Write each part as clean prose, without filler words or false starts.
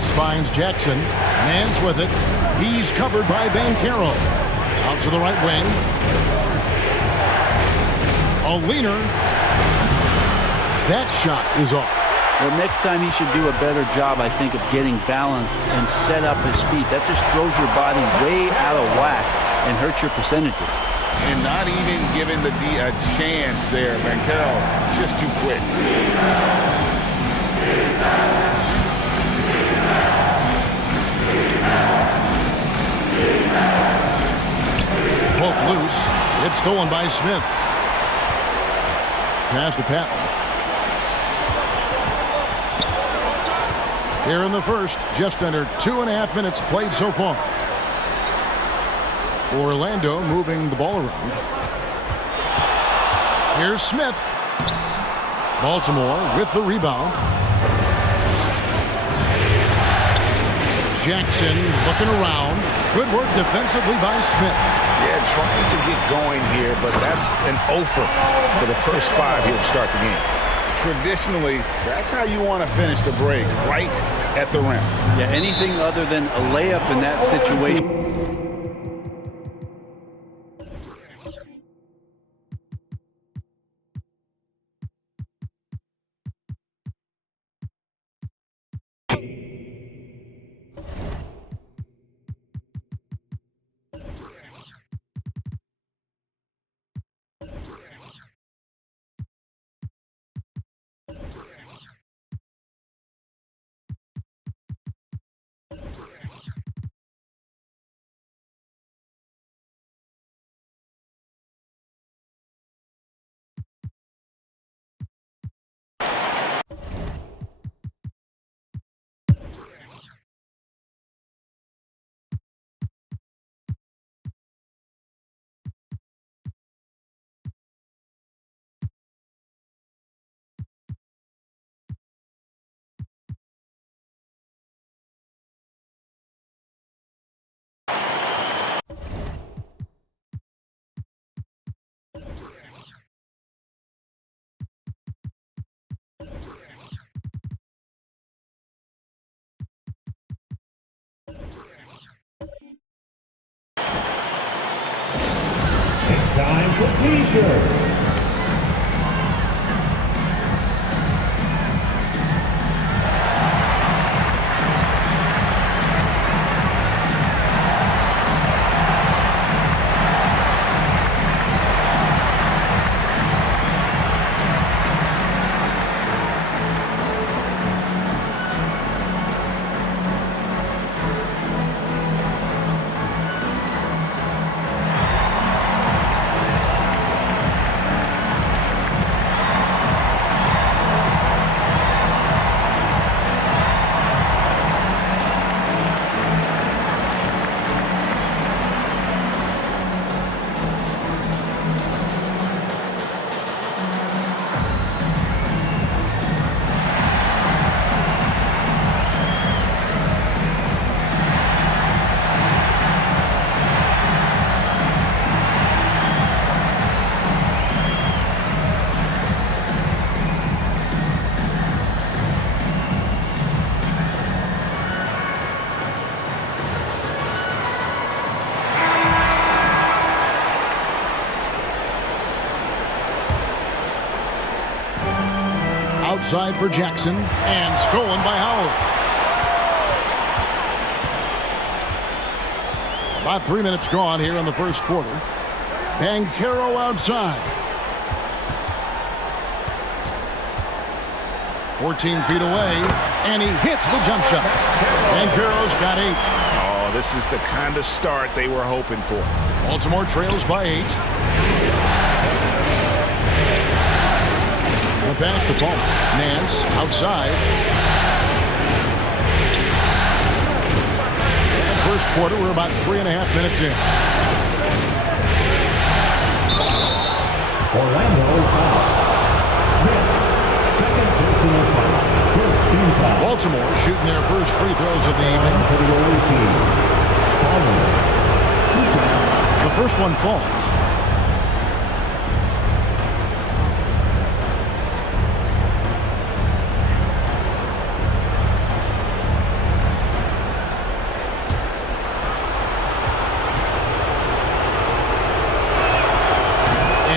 Davis finds Jackson. Nance with it. He's covered by Bancaro. Out to the right wing. A leaner. That shot is off. Well, next time he should do a better job, I think, of getting balanced and set up his feet. That just throws your body way out of whack and hurts your percentages. And not even giving the D a chance there. Bancaro just too quick. Poke loose. It's stolen by Smith. Pass to Patton. Here in the first, just under 2.5 minutes played so far. Orlando moving the ball around. Here's Smith. Baltimore with the rebound. Jackson looking around. Good work defensively by Smith. Yeah, trying to get going here, but that's an offer for the first 5 here to start the game. Traditionally, that's how you want to finish the break, right at the rim. Yeah, anything other than a layup in that situation. Time for T-shirt. Outside for Jackson and stolen by Howard. About 3 minutes gone here in the first quarter. Bancaro outside. 14 feet away, and he hits the jump shot. Bancaro's got 8. Oh, this is the kind of start they were hoping for. Baltimore trails by 8. The pass to Paul. Nance outside. And first quarter, we're about 3.5 minutes in. Orlando foul. Smith, second personal foul. First team foul. Baltimore shooting their first free throws of the evening. For the away team. The first one falls.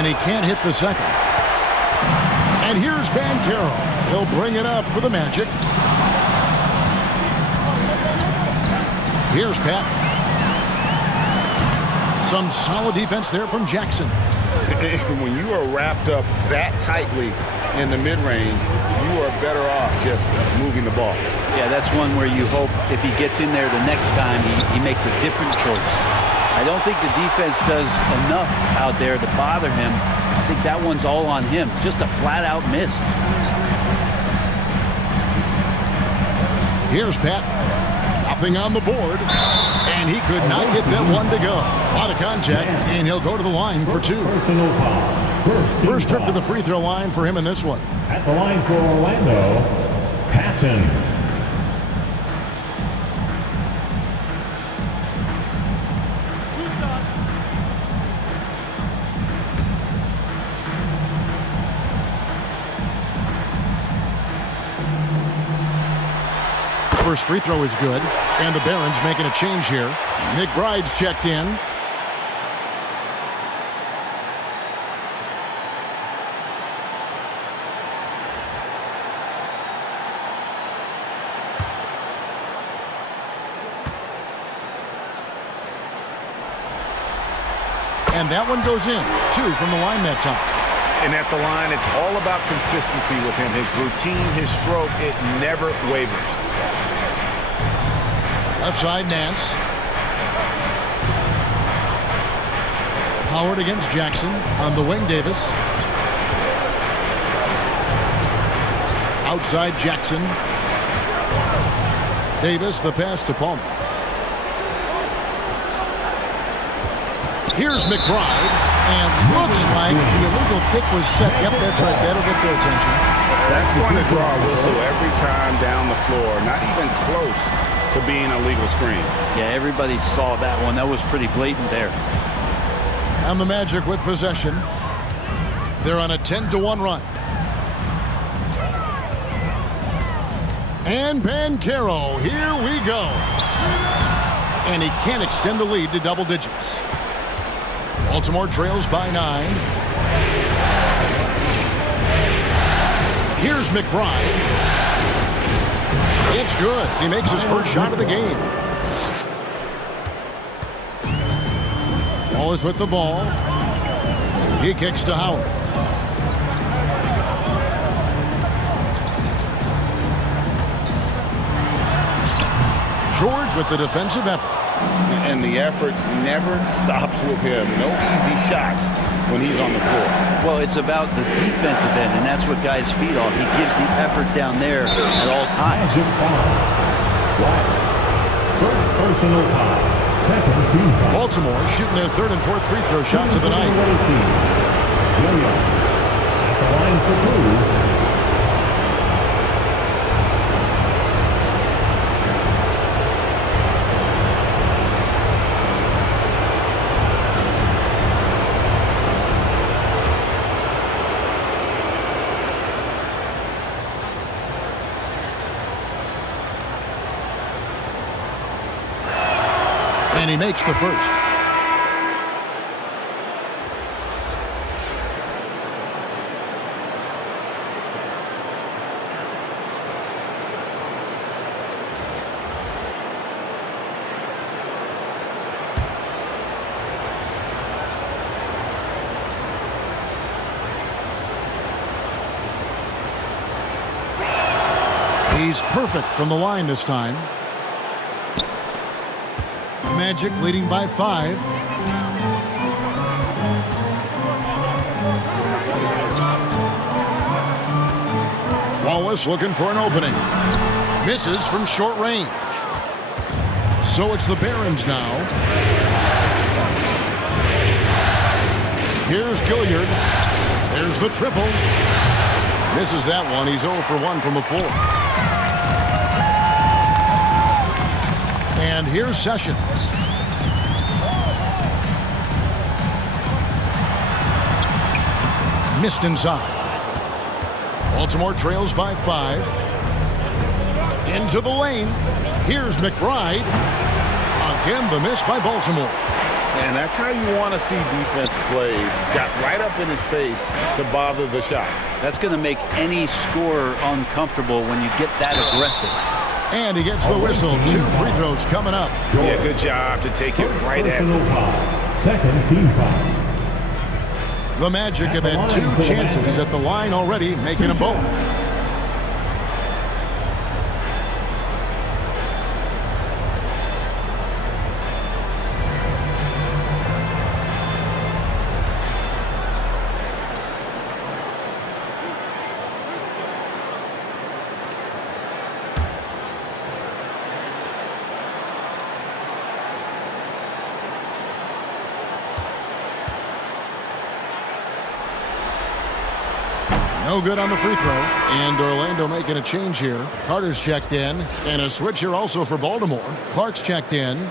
And he can't hit the second. And here's Banchero. He'll bring it up for the Magic. Here's Pat. Some solid defense there from Jackson. When you are wrapped up that tightly in the mid-range, you are better off just moving the ball. Yeah, that's one where you hope if he gets in there the next time, he makes a different choice. I don't think the defense does enough out there to bother him. I think that one's all on him. Just a flat-out miss. Here's Pat. Nothing on the board. And he could not get that one to go. A lot of contact, and he'll go to the line for two. Personal foul. First trip to the free throw line for him in this one. At the line for Orlando, Patton. First free throw is good, and the Barons making a change here. McBride's checked in. And that one goes in. 2 from the line that time. And at the line, it's all about consistency with him. His routine, his stroke, it never wavers. Left side, Nance. Howard against Jackson. On the wing, Davis. Outside, Jackson. Davis, the pass to Palmer. Here's McBride. And looks like the illegal kick was set. Yep, that's right. That'll get their attention. That's going to draw a whistle every time down the floor. Not even close to being a legal screen. Yeah, everybody saw that one. That was pretty blatant there. And the Magic with possession. They're on a 10-1 run. And Banchero, here we go. And he can't extend the lead to double digits. Baltimore trails by 9. Here's McBride. It's good. He makes his first shot of the game. Ball is with the ball. He kicks to Howard. George with the defensive effort. And the effort never stops with him. No easy shots when he's on the floor. Well, it's about the defensive end, and that's what guys feed off. He gives the effort down there at all times. Magic foul. Black. First personal foul. Second team foul. Baltimore shooting their third and fourth free throw shots of the night. Williams at the line for 2. And he makes the first. He's perfect from the line this time. Magic leading by 5. Wallace looking for an opening. Misses from short range. So it's the Barons now. Here's Gilliard. There's the triple. Misses that one. He's 0 for 1 from the floor. And here's Sessions. Missed inside. Baltimore trails by 5. Into the lane. Here's McBride. Again, the miss by Baltimore. And that's how you want to see defense play. Got right up in his face to bother the shot. That's going to make any scorer uncomfortable when you get that aggressive. And he gets the whistle. 2 free throws coming up. Yeah, good job to take it right at the Second team foul. The Magic have had 2 chances at the line already, making them both. No good on the free throw. And Orlando making a change here. Carter's checked in. And a switch here also for Baltimore. Clark's checked in.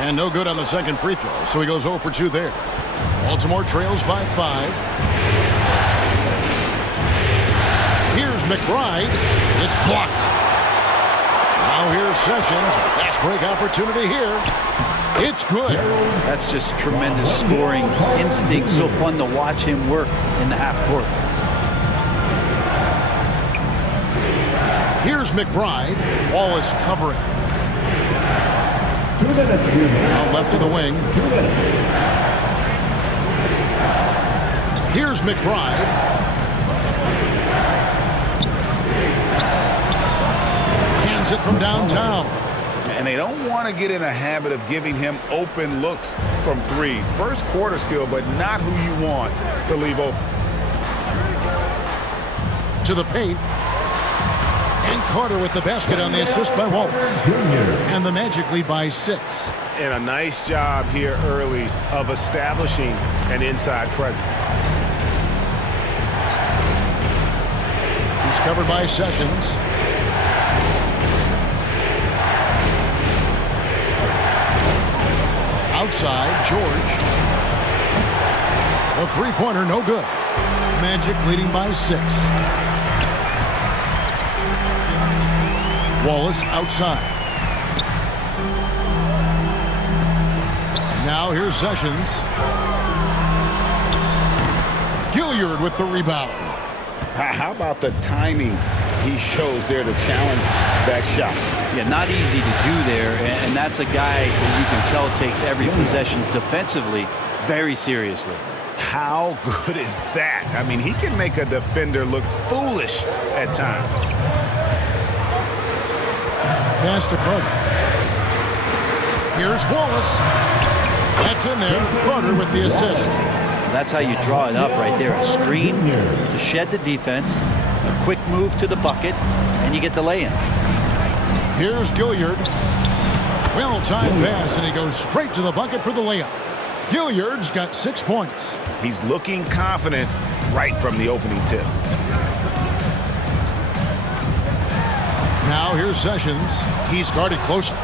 And no good on the second free throw, so he goes 0 for 2 there. Baltimore trails by 5. Here's McBride. It's blocked. Now here's Sessions. Fast break opportunity here. It's good. That's just tremendous scoring instinct. So fun to watch him work in the half court. Here's McBride. Wallace covering. 2 minutes remaining. Out left to the wing. 2 minutes. Here's McBride. Hands it from downtown. And they don't want to get in a habit of giving him open looks from 3. First quarter still, but not who you want to leave open. To the paint. And Carter with the basket on the assist by Wallace. And the Magic lead by 6. And a nice job here early of establishing an inside presence. He's covered by Sessions. Outside, George. The three-pointer, no good. Magic leading by 6. Wallace outside. Now here's Sessions. Gilliard with the rebound. How about the timing he shows there to challenge that shot? Yeah, not easy to do there, and that's a guy that you can tell takes every possession defensively very seriously. How good is that? I mean, he can make a defender look foolish at times. Pass to Carter. Here's Wallace. That's in there. Carter with the assist. That's how you draw it up right there. A screen to shed the defense, a quick move to the bucket, and you get the lay-in. Here's Gilliard. Well-timed pass, and he goes straight to the bucket for the layup. Gilliard's got 6 points. He's looking confident right from the opening tip. Now here's Sessions. He's guarded closely.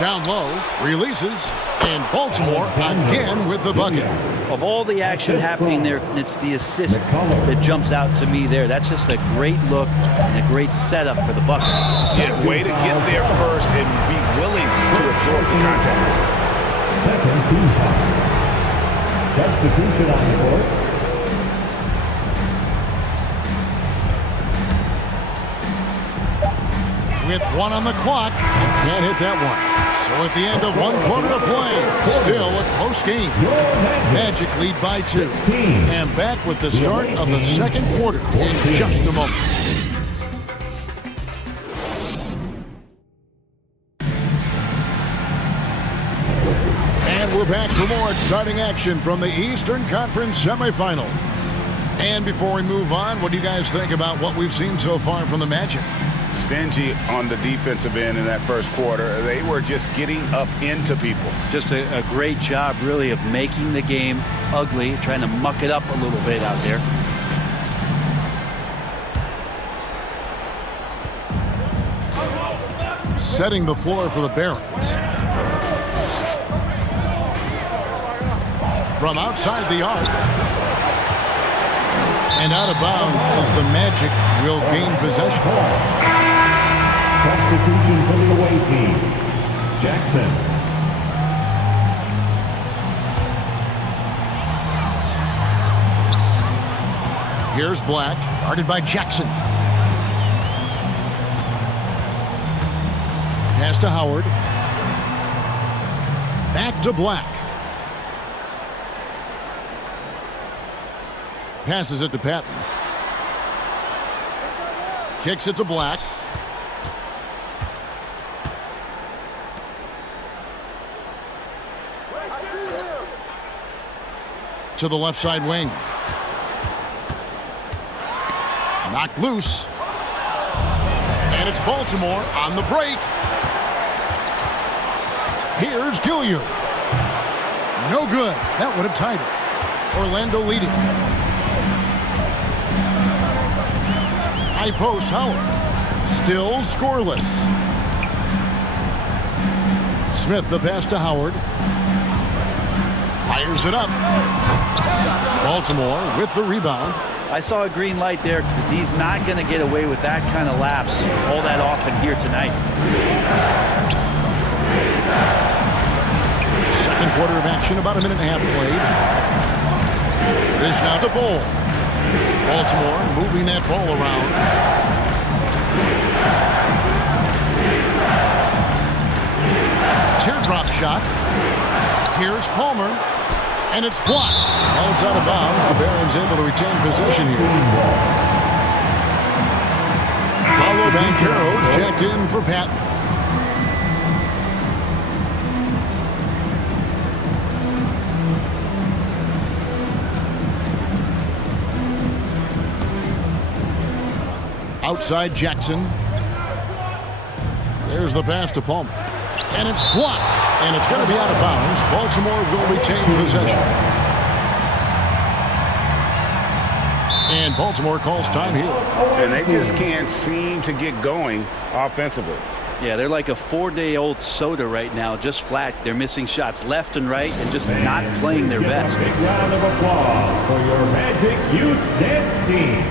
Down low, releases, and Baltimore again with the bucket. Of all the action happening there, it's the assist that jumps out to me there. That's just a great look and a great setup for the bucket. Yeah, way to get there first and be willing to absorb the contact. Second team foul. Substitution on the court. With 1 on the clock, can't hit that one. So at the end of 1 quarter of play, still a close game. Magic lead by 2. And back with the start of the second quarter in just a moment. And we're back for more exciting action from the Eastern Conference semifinals. And before we move on, what do you guys think about what we've seen so far from the Magic? Stingy on the defensive end in that first quarter. They were just getting up into people. Just a great job, really, of making the game ugly, trying to muck it up a little bit out there. setting the floor for the Barons. From outside the arc. And out of bounds as the Magic will gain possession. Substitution for the away team. Jackson. Here's Black, guarded by Jackson. Pass to Howard. Back to Black. Passes it to Patton. Kicks it to Black. To the left side wing. Knocked loose. And it's Baltimore on the break. Here's Gilliard. No good. That would have tied it. Orlando leading. High post, Howard. Still scoreless. Smith the pass to Howard. Fires it up. Baltimore with the rebound. I saw a green light there. The D's not going to get away with that kind of lapse all that often here tonight. Second quarter of action, about a minute and a half played. It is now the Bull. Baltimore moving that ball around. Teardrop shot. Here's Palmer. And it's blocked. Now it's out of bounds. The Barons able to retain possession here. Paulo Banchero's checked in for Patton. Outside Jackson. There's the pass to Palmer. And it's blocked. And it's going to be out of bounds. Baltimore will retain possession. And Baltimore calls time here. And they just can't seem to get going offensively. Yeah, they're like a 4-day-old soda right now, just flat. They're missing shots left and right and just not playing their best. Big round of applause for your Magic Youth Dance Team.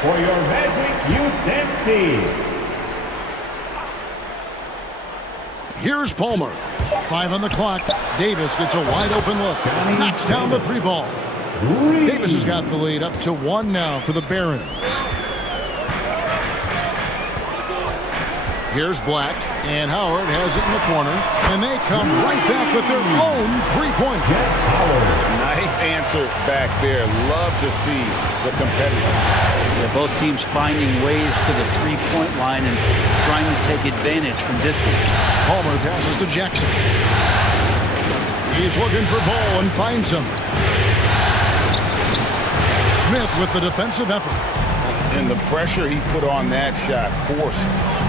For your Magic Youth Dance Team. Here's Palmer. 5 on the clock. Davis gets a wide open look. Knocks down the 3 ball. Davis has got the lead up to 1 now for the Barons. Here's Black, and Howard has it in the corner, and they come right back with their own 3-pointer. Nice answer back there. Love to see the competitive. Yeah, both teams finding ways to the 3-point line and trying to take advantage from distance. Palmer passes to Jackson. He's looking for Ball and finds him. Smith with the defensive effort. And the pressure he put on that shot forced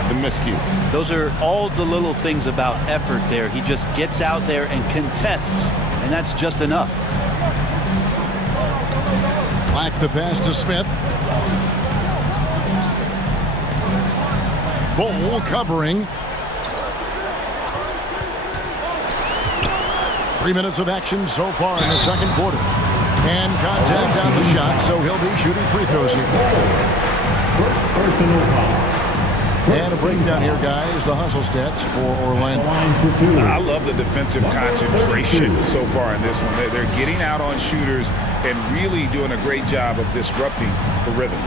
the miscue. Those are all the little things about effort there. He just gets out there and contests, and that's just enough. Black the pass to Smith. Bull covering. 3 minutes of action so far in the second quarter. And contact on the shot, so he'll be shooting free throws here. First personal foul. And a breakdown here, guys. The hustle stats for Orlando. I love the defensive concentration so far in this one. They're getting out on shooters and really doing a great job of disrupting the rhythm.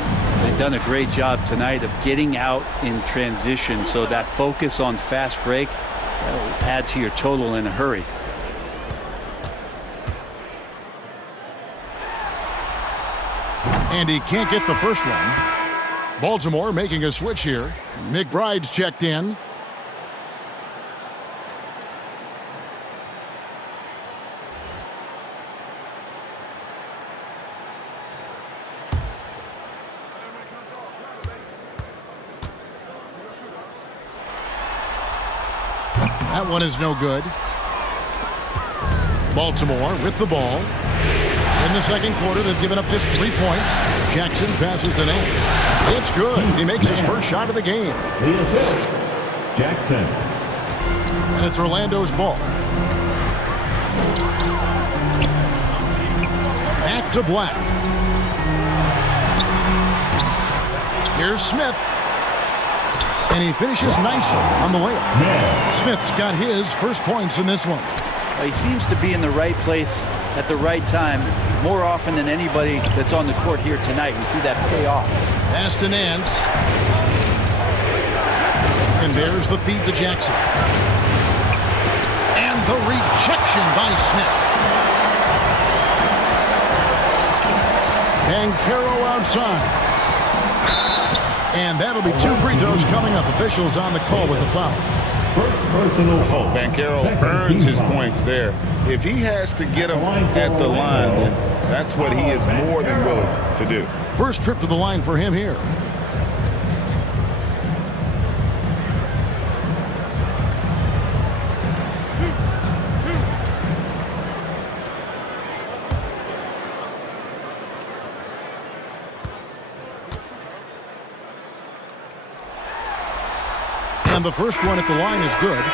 They've done a great job tonight of getting out in transition, so that focus on fast break will add to your total in a hurry. And he can't get the first one. Baltimore making a switch here. McBride's checked in. That one is no good. Baltimore with the ball. In the second quarter, they've given up just 3 points. Jackson passes to Nance. It's good. He makes his first shot of the game. The assist. Jackson. And it's Orlando's ball. Back to Black. Here's Smith. And he finishes nicely on the layup. Smith's got his first points in this one. He seems to be in the right place at the right time more often than anybody that's on the court here tonight. We see that pay off. Pass to Nance. And there's the feed to Jackson. And the rejection by Smith. And Caro outside. And that'll be 2 free throws coming up. Officials on the call with the foul. First personal foul. Banchero earns his points there. If he has to get them at the line, then that's what he is more than willing to do. First trip to the line for him here. And the first one at the line is good.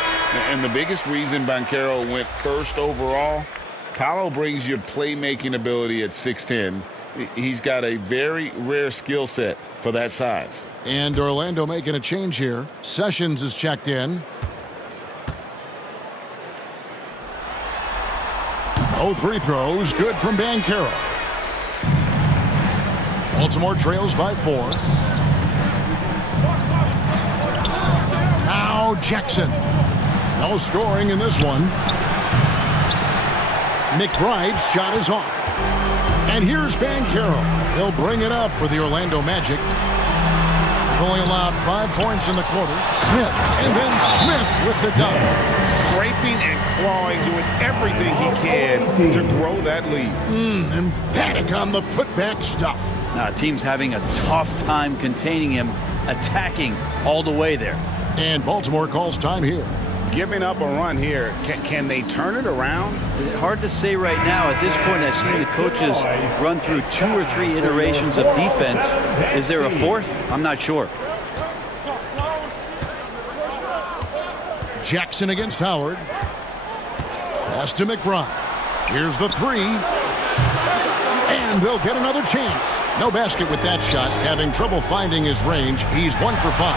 And the biggest reason Banchero went first overall, Paolo brings you playmaking ability at 6'10". He's got a very rare skill set for that size. And Orlando making a change here. Sessions is checked in. Oh, free throws. Good from Banchero. Baltimore trails by 4. Now Jackson. No scoring in this one. McBride's shot is off. And here's Banchero. He'll bring it up for the Orlando Magic. They've only allowed 5 points in the quarter. Smith, and then Smith with the dunk. Scraping and clawing, doing everything he can to grow that lead. Emphatic on the putback stuff. Now, team's having a tough time containing him, attacking all the way there. And Baltimore calls time here. Giving up a run here. Can they turn it around? Hard to say right now. At this point, I've seen the coaches run through 2 or 3 iterations of defense. Is there a fourth? I'm not sure. Jackson against Howard. Pass to McBride. Here's the 3. And they'll get another chance. No basket with that shot. Having trouble finding his range. He's 1 for 5.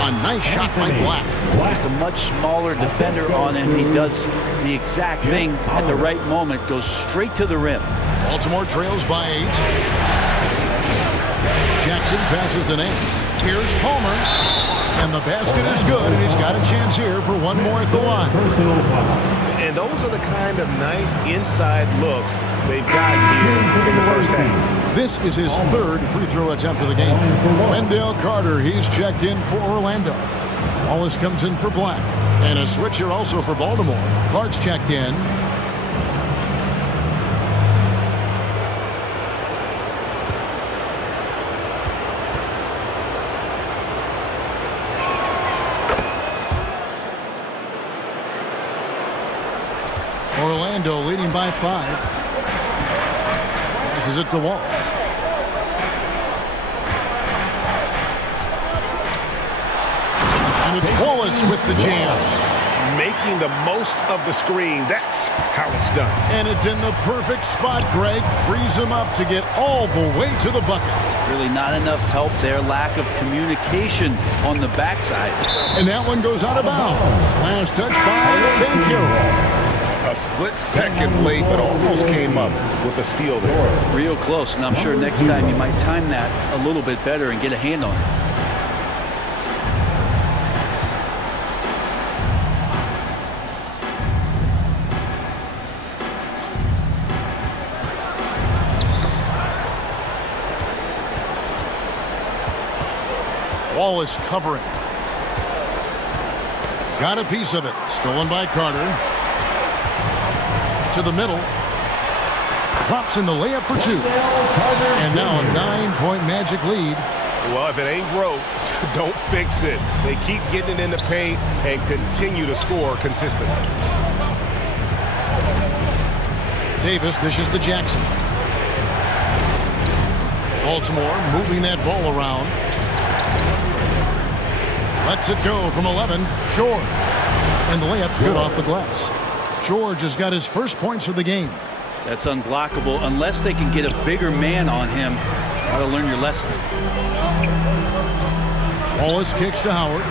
A nice shot by Black. Just a much smaller defender on him. He does the exact thing at the right moment. Goes straight to the rim. Baltimore trails by 8. Jackson passes to Nance. Here's Palmer. And the basket is good. And he's got a chance here for one more at the line. And those are the kind of nice inside looks they've got here in the first half. This is his 3rd free throw attempt of the game. Wendell Carter, he's checked in for Orlando. Wallace comes in for Black. And a switch here also for Baltimore. Clark's checked in. Orlando leading by 5. Passes it to Wallace. And it's Wallace with the jam. making the most of the screen. That's how it's done. And it's in the perfect spot, Greg. Frees him up to get all the way to the bucket. Really not enough help there. Lack of communication on the backside. And that one goes out of bounds. Last touch by Ben Carroll. A split second late, but almost came up with a steal there. Real close, and I'm sure next time you might time that a little bit better and get a hand on it. Wallace covering. Got a piece of it. Stolen by Carter. To the middle. Drops in the layup for two. And now a 9-point Magic lead. Well, if it ain't broke, don't fix it. They keep getting it in the paint and continue to score consistently. Davis dishes to Jackson. Baltimore moving that ball around. Lets it go from 11. George. And the layup's good off the glass. George has got his first points of the game. That's unblockable unless they can get a bigger man on him. Got to learn your lesson. Wallace kicks to Howard.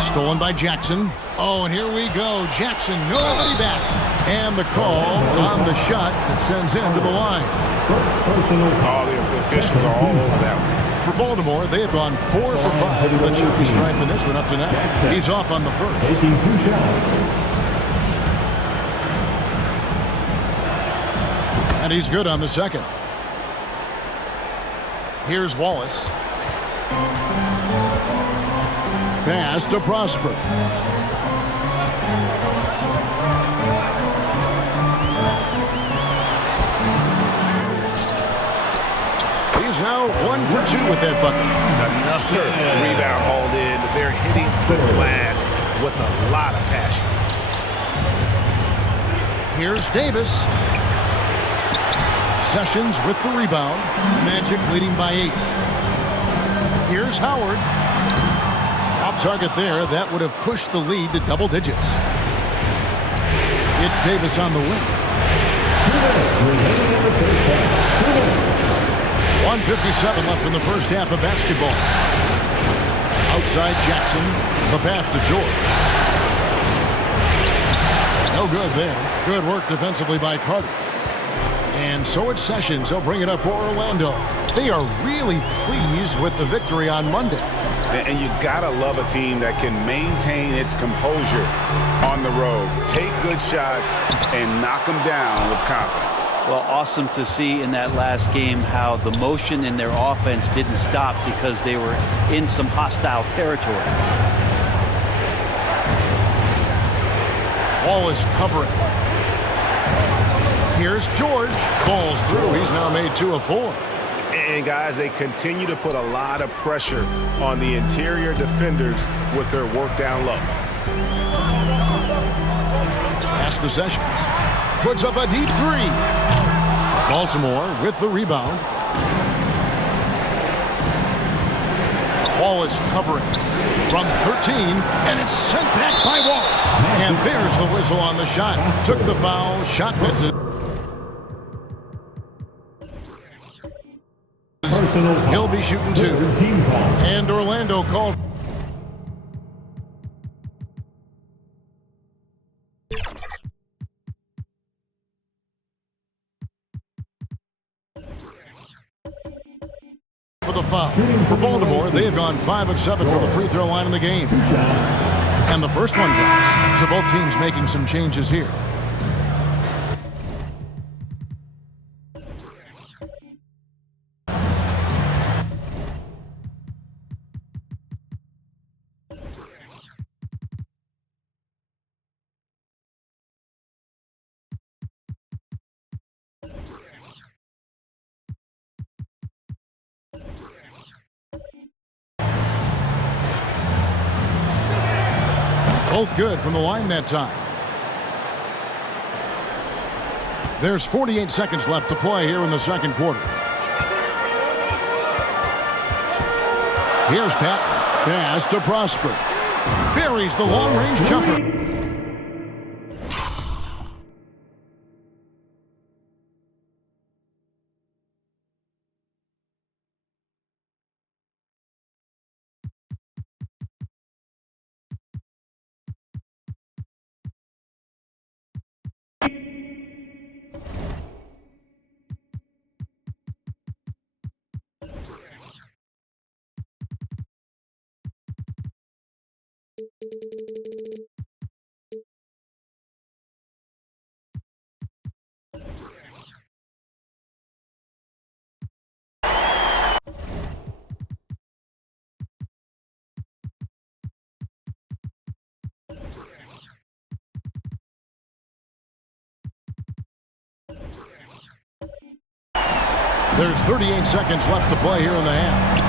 Stolen by Jackson. Oh, and here we go. Jackson, nobody back. And the call on the shot that sends him to the line. All the officials are all over that one. For Baltimore, they have gone 4 for 5 to the cheeky stripe in this one up to now. He's off on the first. Taking 2 shots. And he's good on the second. Here's Wallace. Pass to Prosper. He's now 1 for 2 with that bucket. Another rebound hauled in. They're hitting the glass with a lot of passion. Here's Davis. Sessions with the rebound. Magic leading by 8. Here's Howard. Off target there. That would have pushed the lead to double digits. It's Davis on the wing. 1:57 left in the first half of basketball. Outside Jackson. The pass to George. No good there. Good work defensively by Carter. And so it's Sessions. He'll bring it up for Orlando. They are really pleased with the victory on Monday. And you gotta love a team that can maintain its composure on the road. Take good shots and knock them down with confidence. Well, awesome to see in that last game how the motion in their offense didn't stop because they were in some hostile territory. Wallace covering. Here's George. Balls through. He's now made 2 of 4. And guys, they continue to put a lot of pressure on the interior defenders with their work down low. Pass to Sessions. Puts up a deep 3. Baltimore with the rebound. Wallace covering from 13, and it's sent back by Wallace. And there's the whistle on the shot. Took the foul. Shot misses. He'll be shooting 2. And Orlando called. For the foul. For Baltimore, they have gone 5 of 7 from the free throw line in the game. And the first one drops. So both teams making some changes here. Both good from the line that time. There's 48 seconds left to play here in the second quarter. Here's Pat. Pass to Prosper. Buries the long-range jumper. There's 38 seconds left to play here in the half.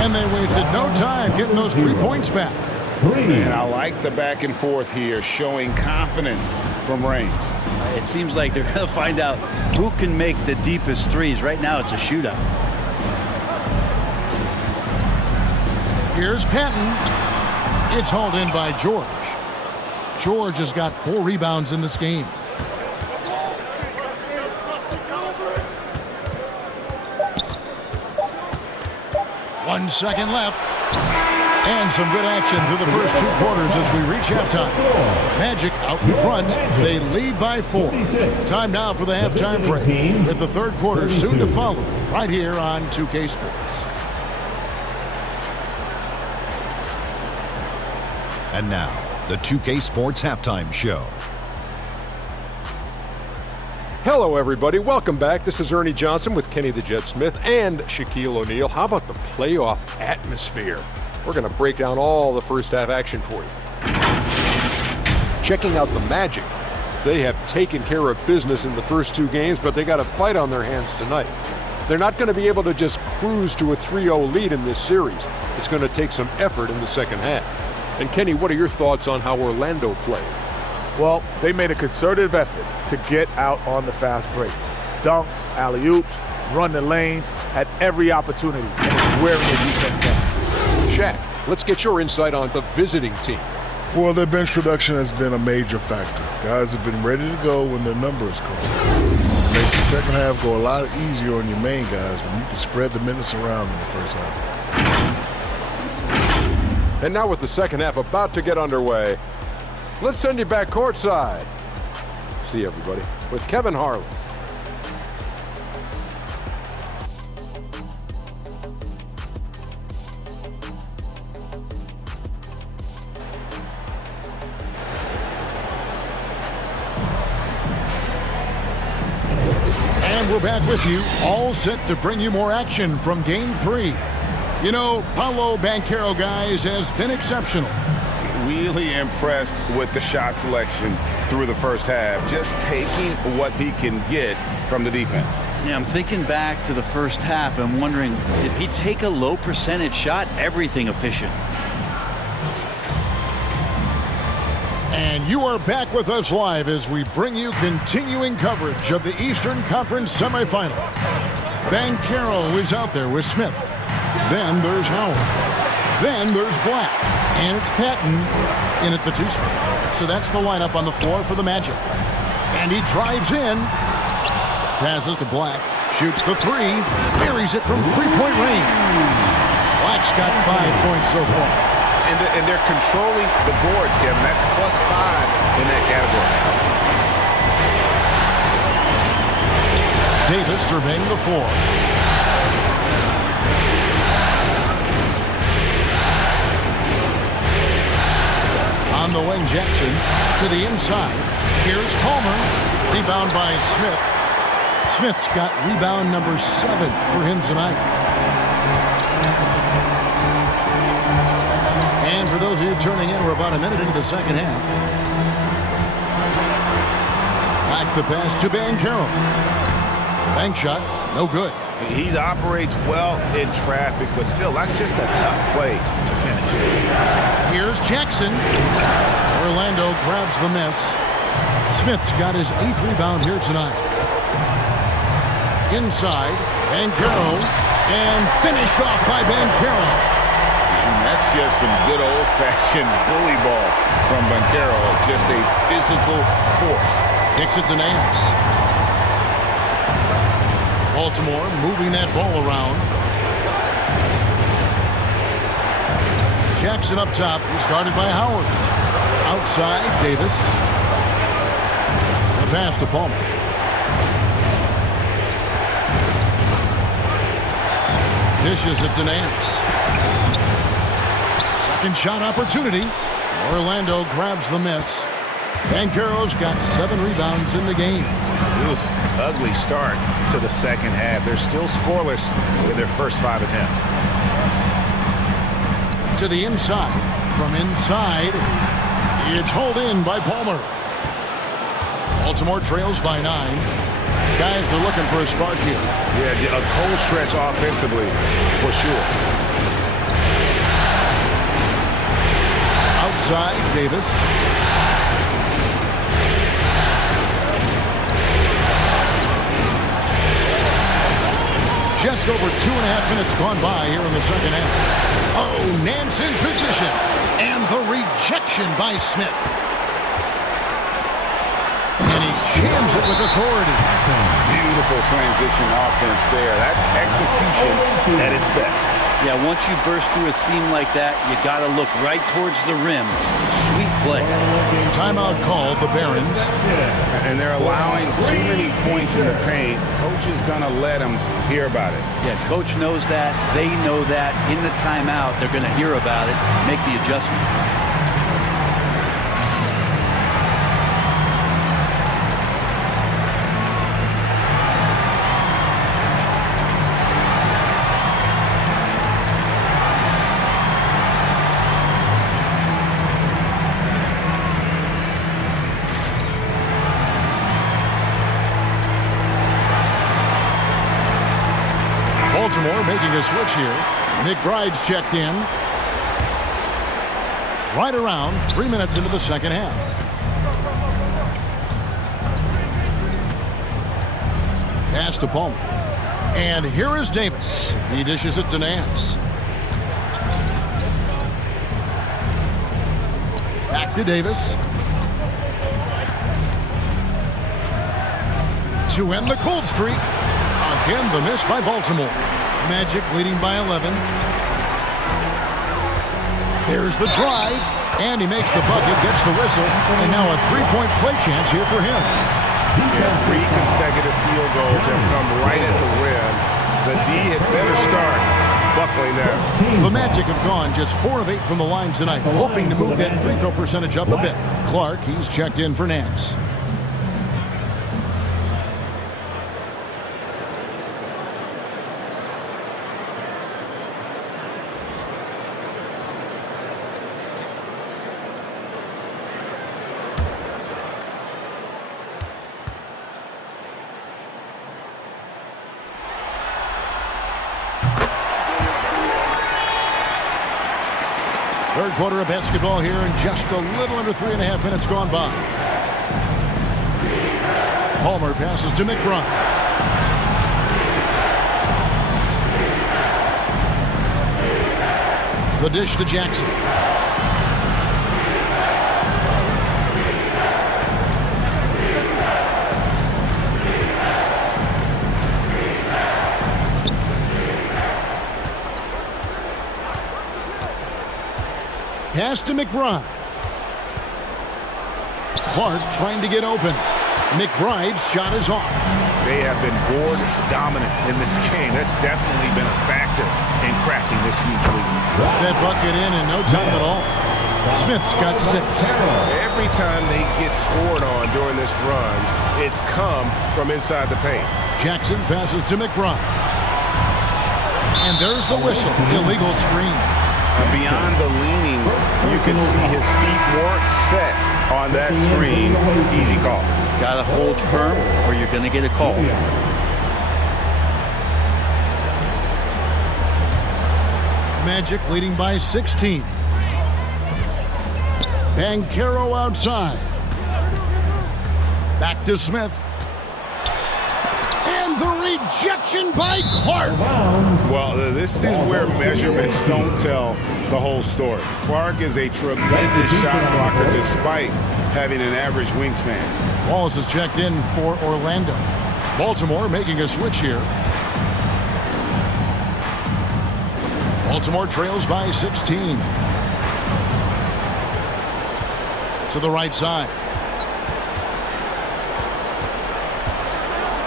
And they wasted no time getting those 3 points back. And I like the back and forth here, showing confidence from range. It seems like they're going to find out who can make the deepest threes. Right now, it's a shootout. Here's Patton. It's hauled in by George. George has got 4 rebounds in this game. One second left. And some good action through the first 2 quarters as we reach halftime. Magic out in front. They lead by 4. Time now for the halftime break, with the third quarter soon to follow, right here on 2K Sports. And now, the 2K Sports Halftime Show. Hello, everybody. Welcome back. This is Ernie Johnson with Kenny the Jet Smith and Shaquille O'Neal. How about the playoff atmosphere? We're going to break down all the first half action for you. Checking out the Magic. They have taken care of business in the first 2 games, but they got a fight on their hands tonight. They're not going to be able to just cruise to a 3-0 lead in this series. It's going to take some effort in the second half. And Kenny, what are your thoughts on how Orlando played? Well, they made a concerted effort to get out on the fast break. Dunks, alley-oops, run the lanes, had every opportunity, and it's wearing the defense down. Shaq, let's get your insight on the visiting team. Well, their bench production has been a major factor. Guys have been ready to go when their numbers go. It makes the second half go a lot easier on your main guys when you can spread the minutes around in the first half. And now with the second half about to get underway, let's send you back courtside. See everybody with Kevin Harlan. And we're back with you, all set to bring you more action from Game 3. You know, Paolo Banchero, guys, has been exceptional. Really impressed with the shot selection through the first half, just taking what he can get from the defense. Yeah, I'm thinking back to the first half. I'm wondering, did he take a low percentage shot? Everything efficient. And you are back with us live as we bring you continuing coverage of the Eastern Conference semifinal. Banchero is out there with Smith. Then there's Howard. Then there's Black. And it's Patton in at the 2 spot. So that's the lineup on the floor for the Magic. And he drives in. Passes to Black. Shoots the 3. Buries it from 3-point range. Black's got 5 points so far. And they're controlling the boards, Kevin. That's +5 in that category. Davis surveying the floor. On the wing, Jackson to the inside. Here's Palmer. Rebound by Smith. Smith's got rebound number 7 for him tonight. And for those of you turning in, we're about a minute into the second half. Back the pass to Banchero. Bank shot, no good. He operates well in traffic, but still, that's just a tough play to finish. Here's Jackson. Orlando grabs the miss. Smith's got his 8th rebound here tonight. Inside, Banchero, and finished off by Banchero. And that's just some good old-fashioned bully ball from Banchero. Just a physical force. Kicks it to Nance. Baltimore moving that ball around. Jackson up top. He's guarded by Howard. Outside, Davis. The pass to Palmer. Dishes it to Nance. Second shot opportunity. Orlando grabs the miss. Banchero's got 7 rebounds in the game. It was an ugly start to the second half. They're still scoreless in their first 5 attempts. To the inside. From inside, it's hauled in by Palmer. Baltimore trails by 9. Guys are looking for a spark here. Yeah, a cold stretch offensively, for sure. Outside, Davis. Just over 2.5 minutes gone by here in the second half. Oh, Nance in position. And the rejection by Smith. And he jams it with authority. Beautiful transition offense there. That's execution at its best. Yeah, once you burst through a seam like that, you got to look right towards the rim. Sweet play. Timeout called, the Barons. And they're allowing too many points in the paint. Coach is going to let them hear about it. Yeah, coach knows that. They know that. In the timeout, they're going to hear about it, make the adjustment. Baltimore making a switch here. McBride's checked in. Right around 3 minutes into the second half. Pass to Palmer. And here is Davis. He dishes it to Nance. Back to Davis. To end the cold streak. Again, the miss by Baltimore. Magic leading by 11. There's the drive, and he makes the bucket, gets the whistle, and now a 3-point play chance here for him. Yeah, 3 consecutive field goals have come right at the rim. The D had better start buckling now. The Magic have gone just 4 of 8 from the line tonight, hoping to move that free throw percentage up a bit. Clark, he's checked in for Nance. Third quarter of basketball here, and just a little under 3.5 minutes gone by. Palmer passes to McBride. The dish to Jackson. Pass to McBride. Clark trying to get open. McBride's shot is off. They have been board dominant in this game. That's definitely been a factor in crafting this huge lead. Got that bucket in no time at all. Smith's got 6. Every time they get scored on during this run, it's come from inside the paint. Jackson passes to McBride. And there's the whistle. Illegal screen. Beyond the leaning, you can see his feet weren't set on that screen. Easy call. Got to hold firm or you're going to get a call. Magic leading by 16. Banchero outside. Back to Smith. And the rejection by Clark. Well, this is where measurements don't tell the whole story. Clark is a tremendous shot blocker despite having an average wingspan. Wallace is checked in for Orlando. Baltimore making a switch here. Baltimore trails by 16. To the right side.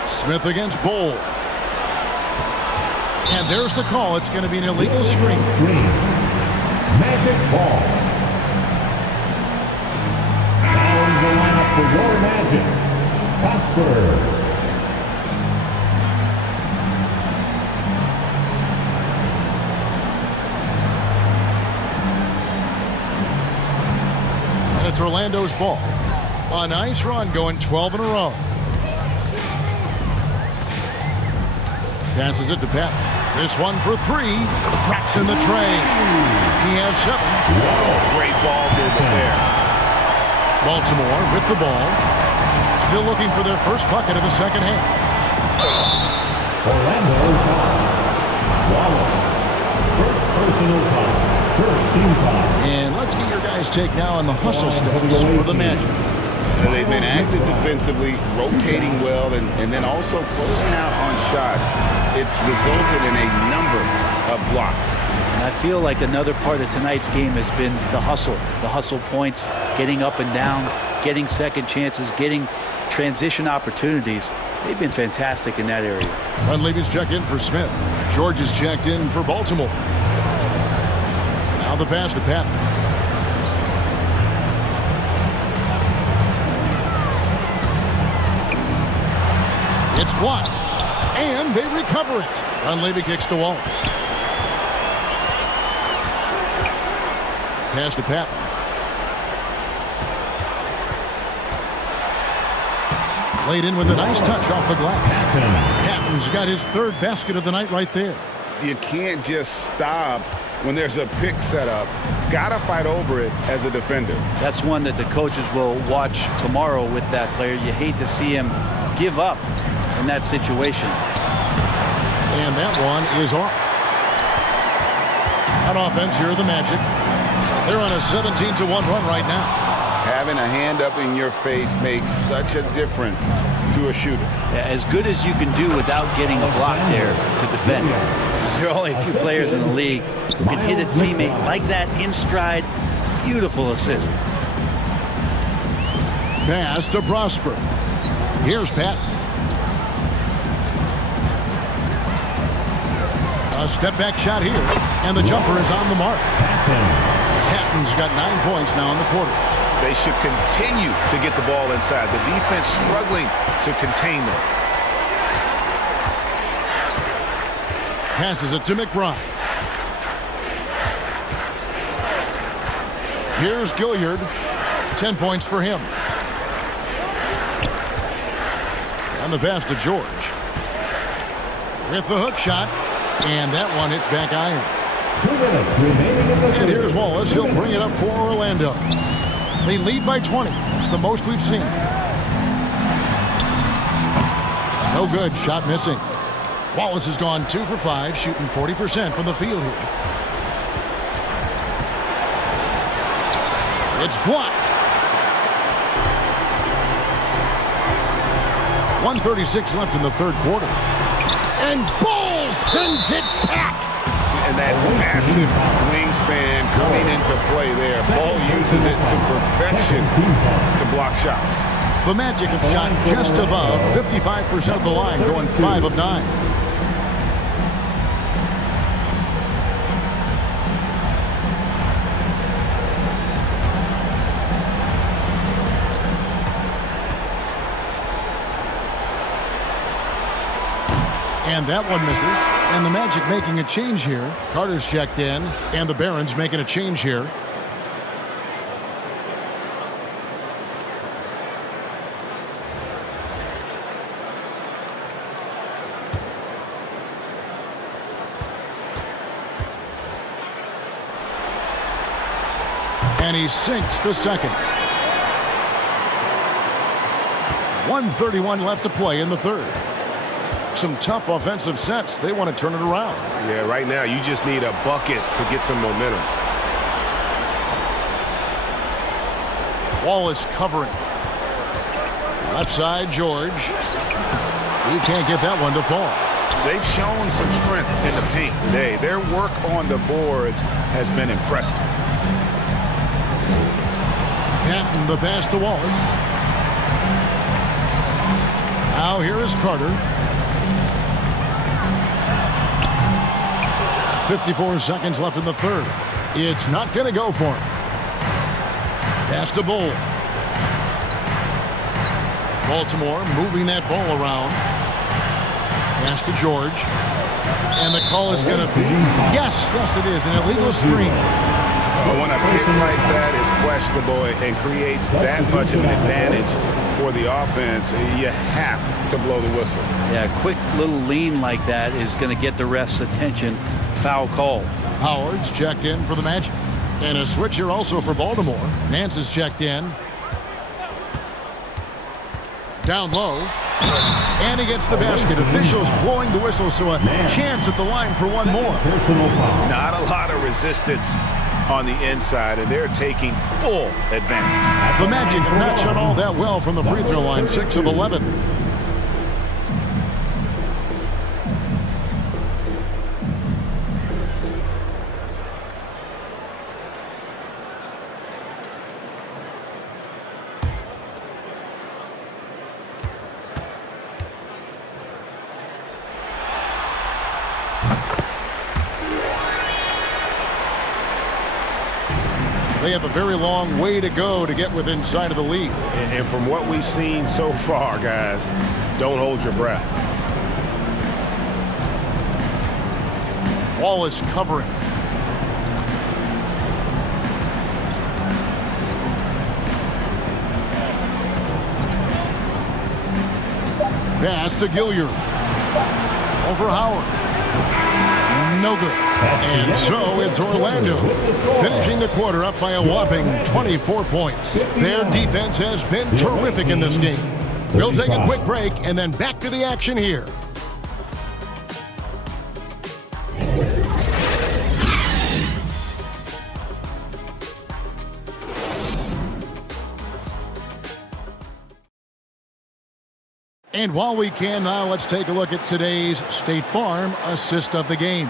Smith against Bull. And there's the call. It's going to be an illegal screen. Magic ball. Now in the lineup for your Magic, Casper. And it's Orlando's ball. A nice run, going 12 in a row. Passes it to Pat. This one for three. Drops in the tray. He has 7. Great ball movement there. Baltimore with the ball. Still looking for their first bucket of the second half. Orlando foul. Wallace. First personal foul. First team foul. And let's get your guys' take now on the hustle steps for the Magic. And they've been active defensively, rotating well, and then also closing out on shots. It's resulted in a number of blocks. And I feel like another part of tonight's game has been the hustle points, getting up and down, getting second chances, getting transition opportunities. They've been fantastic in that area. Dunleavy's checked in for Smith. George is checked in for Baltimore. Now the pass to Patton. It's blocked, and they recover it. Dunleavy kicks to Wallace. Pass to Patton. Laid in with a nice touch off the glass. Patton's got his third basket of the night right there. You can't just stop when there's a pick set up. Gotta fight over it as a defender. That's one that the coaches will watch tomorrow with that player. You hate to see him give up in that situation. And that one is off. On offense, here are the Magic. They're on a 17-1 run right now. Having a hand up in your face makes such a difference to a shooter. Yeah, as good as you can do without getting a block there to defend. There are only a few players in the league who can hit a teammate like that in stride. Beautiful assist. Pass to Prosper. Here's Patton. A step-back shot here, and the jumper is on the mark. Patton's got 9 points now in the quarter. They should continue to get the ball inside. The defense struggling to contain them. Passes it to McBride. Here's Gilliard. 10 points for him. And the pass to George. With the hook shot. And that one hits back iron. 2 minutes remaining in the And here's Wallace. He'll bring it up for Orlando. They lead by 20. It's the most we've seen. No good. Shot missing. Wallace has gone 2 for 5, shooting 40% from the field here. It's blocked. 1:36 left in the third quarter. And Ball sends it back. And that massive wingspan coming into play there. Ball uses it to perfection to block shots. The Magic have shot just above 55% of the line, going 5 of 9. And that one misses. And the Magic making a change here. Carter's checked in. And the Barons making a change here. And he sinks the second. 1:31 left to play in the third. Some tough offensive sets. They want to turn it around. Yeah, right now you just need a bucket to get some momentum. Wallace covering. Left side, George. He can't get that one to fall. They've shown some strength in the paint today. Their work on the boards has been impressive. Patton the pass to Wallace. Now here is Carter. 54 seconds left in the third. It's not going to go for him. Pass to Bull. Baltimore moving that ball around. Pass to George. And the call is going to be, yes, it is, an illegal screen. When a pick like that is questionable and creates that much of an advantage for the offense, you have to blow the whistle. Yeah, a quick little lean like that is going to get the ref's attention. Foul call. Howard's checked in for the Magic. And a switch here also for Baltimore. Nance is checked in. Down low. And he gets the basket. Officials blowing the whistle, so a chance at the line for one more. Not a lot of resistance on the inside, and they're taking full advantage. The Magic have not shot all that well from the free throw line. 6 of 11. They have a very long way to go to get within sight of the lead. And from what we've seen so far, guys, don't hold your breath. Wallace covering. Pass to Gilliard. Over Howard. No good. And so it's Orlando finishing the quarter up by a whopping 24 points. Their defense has been terrific in this game. We'll take a quick break and then back to the action here. And while we can now, let's take a look at today's State Farm assist of the game.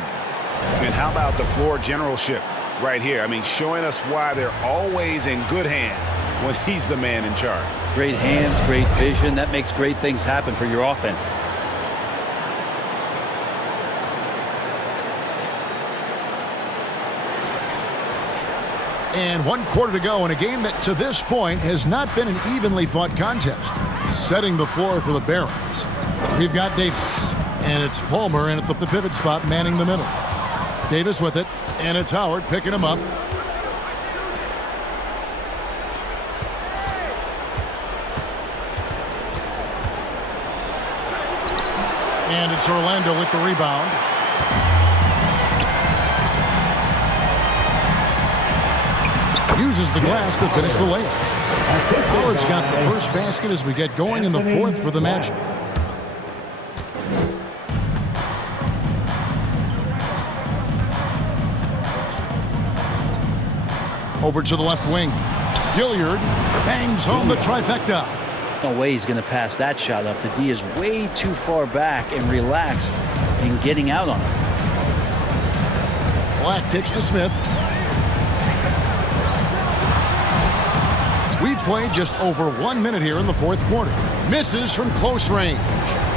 And how about the floor generalship right here? I mean, showing us why they're always in good hands when he's the man in charge. Great hands, great vision. That makes great things happen for your offense. And 1 quarter to go in a game that to this point has not been an evenly fought contest. Setting the floor for the Barons. We've got Davis. And it's Palmer in at the pivot spot manning the middle. Davis with it. And it's Howard picking him up. And it's Orlando with the rebound. Uses the glass to finish the layup. Howard's got the first basket as we get going in the fourth for the Magic. Over to the left wing. Gilliard bangs home the trifecta. No way he's going to pass that shot up. The D is way too far back and relaxed in getting out on it. Black kicks to Smith. We've played just over 1 minute here in the fourth quarter. Misses from close range.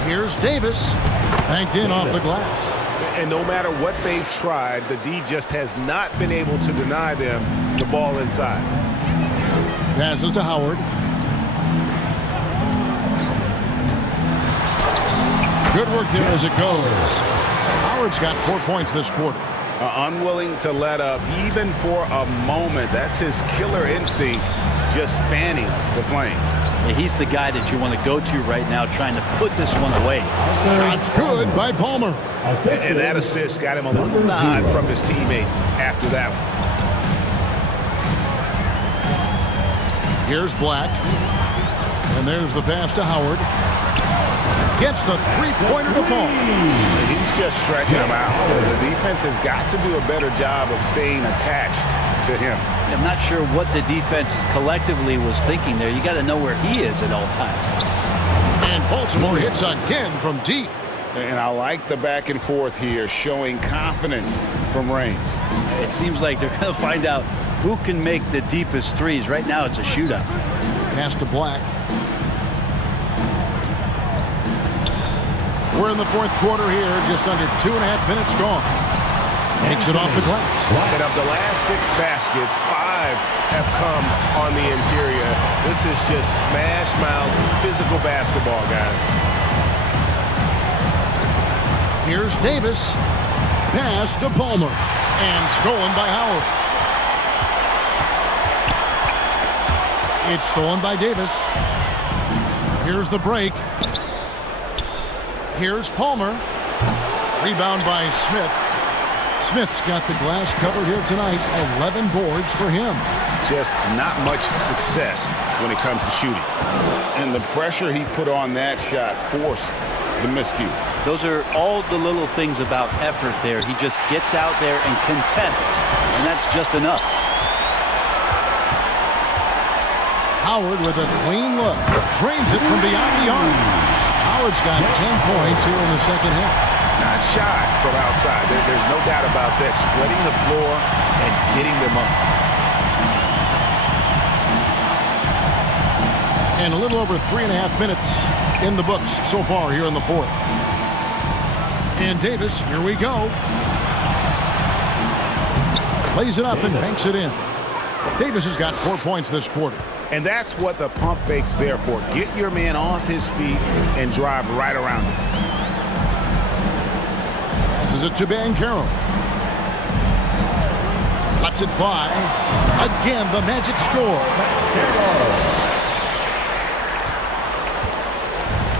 Here's Davis. Banked in off the glass. And no matter what they've tried, the D just has not been able to deny them the ball inside. Passes to Howard. Good work there as it goes. Howard's got 4 points this quarter. Unwilling to let up even for a moment. That's his killer instinct, just fanning the flame. Yeah, he's the guy that you want to go to right now trying to put this one away. Shot's good by Palmer. And that assist got him a little nod from his teammate after that one. Here's Black. And there's the pass to Howard. Gets the three-pointer to fall. He's just stretching him out. The defense has got to do a better job of staying attached to him. I'm not sure what the defense collectively was thinking there. You got to know where he is at all times. And Baltimore hits again from deep. And I like the back and forth here, showing confidence from range. It seems like they're going to find out who can make the deepest threes. Right now it's a shootout. Pass to Black. We're in the fourth quarter here, just under 2.5 minutes gone. Makes it off the glass. And of the last 6 baskets, 5 have come on the interior. This is just smash mouth physical basketball, guys. Here's Davis. Pass to Palmer. And stolen by Howard. It's stolen by Davis. Here's the break. Here's Palmer. Rebound by Smith. Smith's got the glass covered here tonight. 11 boards for him. Just not much success when it comes to shooting. And the pressure he put on that shot forced the miscue. Those are all the little things about effort there. He just gets out there and contests, and that's just enough. Howard with a clean look. Drains it from beyond the arc. Howard's got 10 points here in the second half. Not shy from outside. There's no doubt about that. Spreading the floor and getting them up. And a little over 3.5 minutes in the books so far here in the fourth. And Davis, here we go. Lays it up and banks it in. Davis has got 4 points this quarter. And that's what the pump fake's there for. Get your man off his feet and drive right around him. Passes it to Banchero. Lets it fly. Again, the Magic score.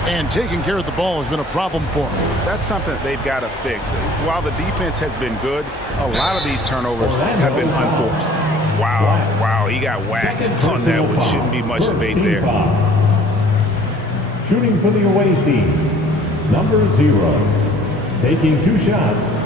And taking care of the ball has been a problem for them. That's something they've got to fix. While the defense has been good, a lot of these turnovers have been unforced. Wow, he got whacked on that one. Shouldn't be much debate there. Shooting for the away team, number 0. Taking 2 shots.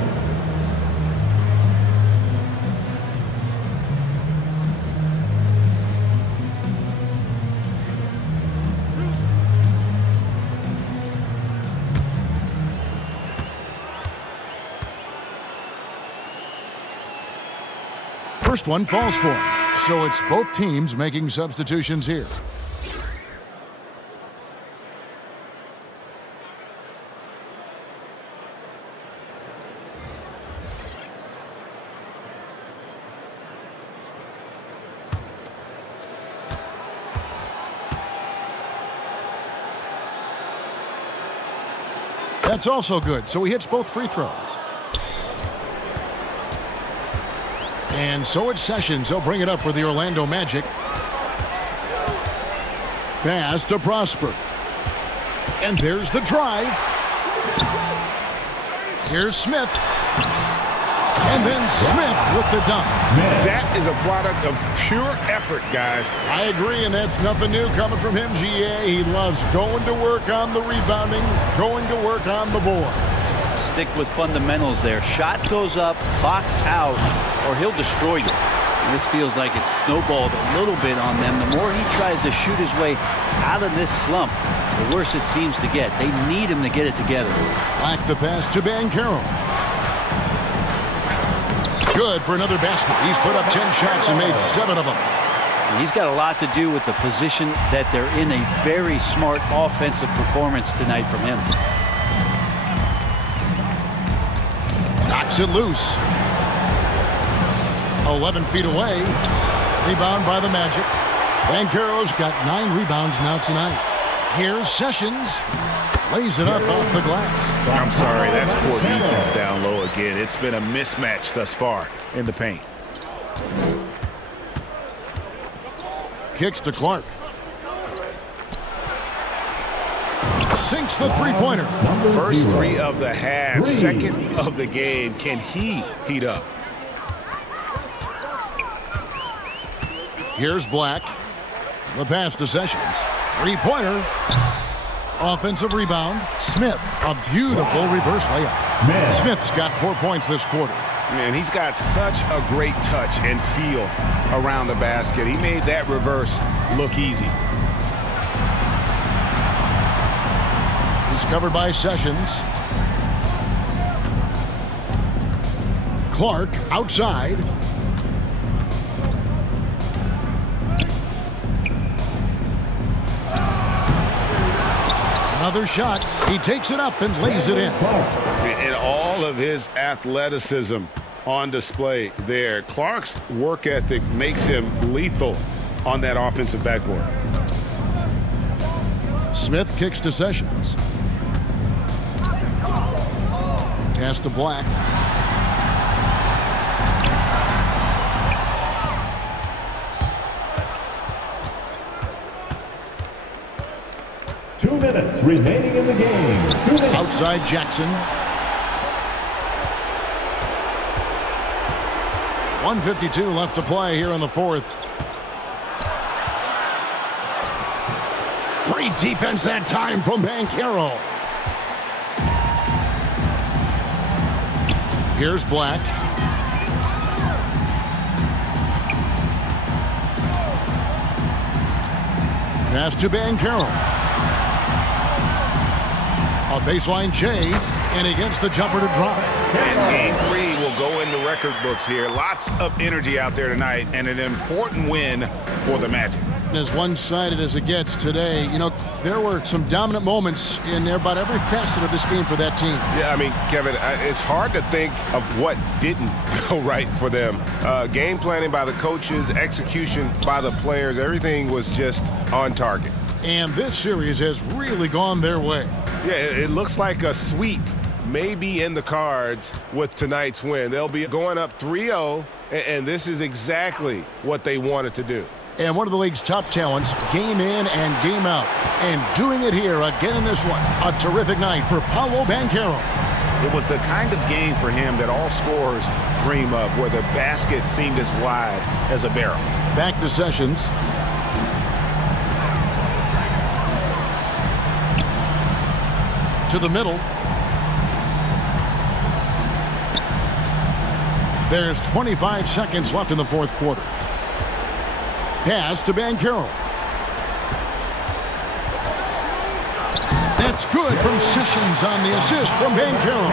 First one falls for him. So it's both teams making substitutions here. That's also good. So he hits both free throws. And so it's Sessions. He'll bring it up for the Orlando Magic. Pass to Prosper. And there's the drive. Here's Smith. And then Smith with the dunk. That is a product of pure effort, guys. I agree, and that's nothing new coming from him, GA. He loves going to work on the rebounding, going to work on the board. Stick with fundamentals there. Shot goes up, box out, or he'll destroy you. And this feels like it's snowballed a little bit on them. The more he tries to shoot his way out of this slump, the worse it seems to get. They need him to get it together. Back the pass to Banchero. Good for another basket. He's put up 10 shots and made 7 of them. And he's got a lot to do with the position that they're in. A very smart offensive performance tonight from him. Knocks it loose. 11 feet away. Rebound by the Magic. Banchero's got 9 rebounds now tonight. Here's Sessions. Lays it up off the glass. I'm sorry, that's poor defense down low again. It's been a mismatch thus far in the paint. Kicks to Clark. Sinks the three-pointer. First 3 of the half, second of the game. Can he heat up? Here's Black. The pass to Sessions. Three-pointer. Offensive rebound. Smith, a beautiful reverse layup. Smith's got 4 points this quarter. Man, he's got such a great touch and feel around the basket. He made that reverse look easy. He's covered by Sessions. Clark outside. Another shot. He takes it up and lays it in. And all of his athleticism on display there. Clark's work ethic makes him lethal on that offensive backboard. Smith kicks to Sessions. Pass to Black. Two minutes remaining in the game. 2 minutes. Outside Jackson. 1:52 left to play here in the fourth. Great defense that time from Banchero. Here's Black. Pass to Banchero. A baseline J, and he gets the jumper to drop. And game 3 will go in the record books here. Lots of energy out there tonight, and an important win for the Magic. As one-sided as it gets today, you know, there were some dominant moments in about every facet of this game for that team. Yeah, I mean, Kevin, it's hard to think of what didn't go right for them. Game planning by the coaches, execution by the players, everything was just on target. And this series has really gone their way. Yeah, it looks like a sweep may be in the cards with tonight's win. They'll be going up 3-0, and this is exactly what they wanted to do. And one of the league's top talents, game in and game out. And doing it here again in this one. A terrific night for Paolo Banchero. It was the kind of game for him that all scorers dream of, where the basket seemed as wide as a barrel. Back to Sessions. To the middle. There's 25 seconds left in the fourth quarter. Pass to Banchero. That's good from Sessions on the assist from Banchero.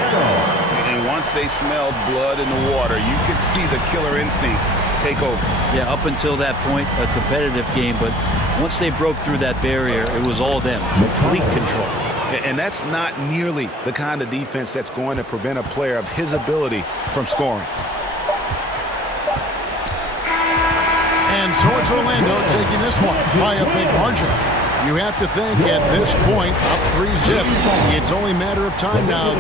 And once they smelled blood in the water, you could see the killer instinct take over. Yeah, up until that point, a competitive game, but once they broke through that barrier, it was all them. Complete control. And that's not nearly the kind of defense that's going to prevent a player of his ability from scoring. And so it's Orlando taking this one by a big margin. You have to think at this point, up 3-0, it's only a matter of time now.